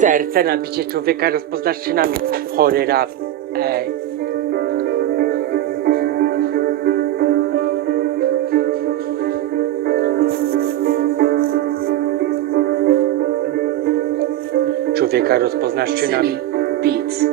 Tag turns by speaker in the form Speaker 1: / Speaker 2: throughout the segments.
Speaker 1: CRC na bicie człowieka rozpoznasz czynami. Chory rap. Ej. Człowieka rozpoznasz czynami.
Speaker 2: Beats.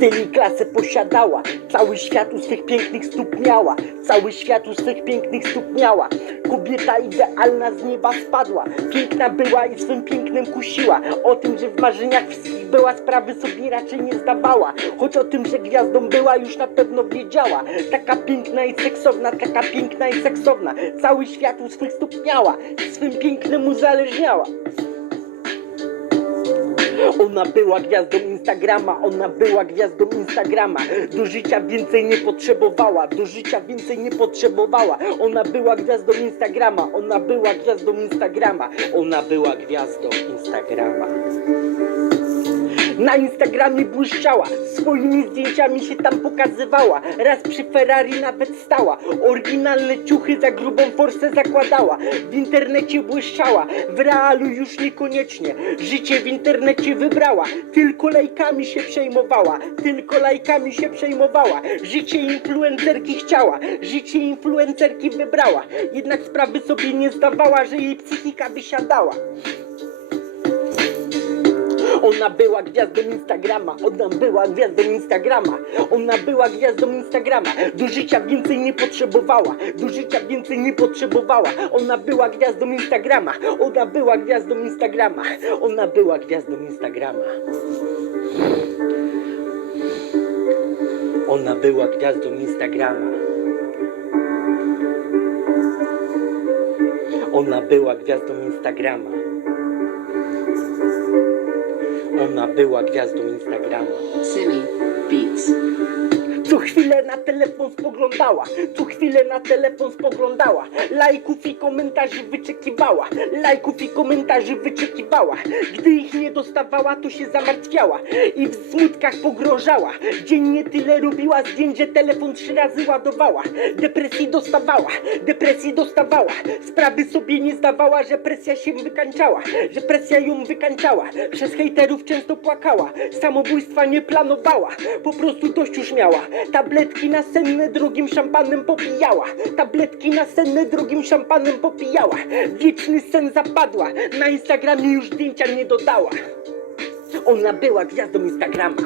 Speaker 1: Styl i klasę posiadała. Cały świat u swych pięknych stóp miała. Cały świat u swych pięknych stóp miała. Kobieta idealna z nieba spadła. Piękna była i swym pięknem kusiła. O tym, że w marzeniach wszystkich była Sprawy sobie raczej nie zdawała. Choć o tym, że gwiazdą była już na pewno wiedziała. Taka piękna i seksowna, taka piękna i seksowna. Cały świat u swych stóp miała. Swym pięknem uzależniała ona była gwiazdą Instagrama, ona była gwiazdą Instagrama. Do życia więcej nie potrzebowała, do życia więcej nie potrzebowała. Ona była gwiazdą Instagrama, ona była gwiazdą Instagrama, ona była gwiazdą Instagrama. Na Instagramie błyszczała, swoimi zdjęciami się tam pokazywała. Raz przy Ferrari nawet stała, oryginalne ciuchy za grubą forsę zakładała. W internecie błyszczała, w realu już niekoniecznie. Życie w internecie wybrała, tylko lajkami się przejmowała, tylko lajkami się przejmowała. Życie influencerki chciała, życie influencerki wybrała. Jednak sprawy sobie nie zdawała, że jej psychika wysiadała. Ona była gwiazdą Instagrama, ona była gwiazdą Instagrama, ona była gwiazdą Instagrama. Do życia więcej nie potrzebowała, do życia więcej nie potrzebowała. Ona była gwiazdą Instagrama, ona była gwiazdą Instagrama, ona była gwiazdą Instagrama. Ona była gwiazdą Instagrama. Ona była gwiazdą Instagrama. Ona była gwiazdą Instagrama.
Speaker 2: Simi Beats.
Speaker 1: Co chwilę na telefon spoglądała, co chwilę na telefon spoglądała. Lajków i komentarzy wyczekiwała, lajków i komentarzy wyczekiwała. Gdy ich nie dostawała, to się zamartwiała i w smutkach pogrążała. Dziennie tyle robiła zdjęć, że telefon trzy razy ładowała. Depresji dostawała, depresji dostawała. Sprawy sobie nie zdawała, że presja się wykańczała, że presja ją wykańczała. Przez hejterów często płakała, samobójstwa nie planowała, po prostu dość już miała. Tabletki nasenne drugim szampanem popijała, tabletki nasenne drugim szampanem popijała. Wieczny sen zapadła, na Instagramie już zdjęcia nie dodała. Ona była gwiazdą Instagrama.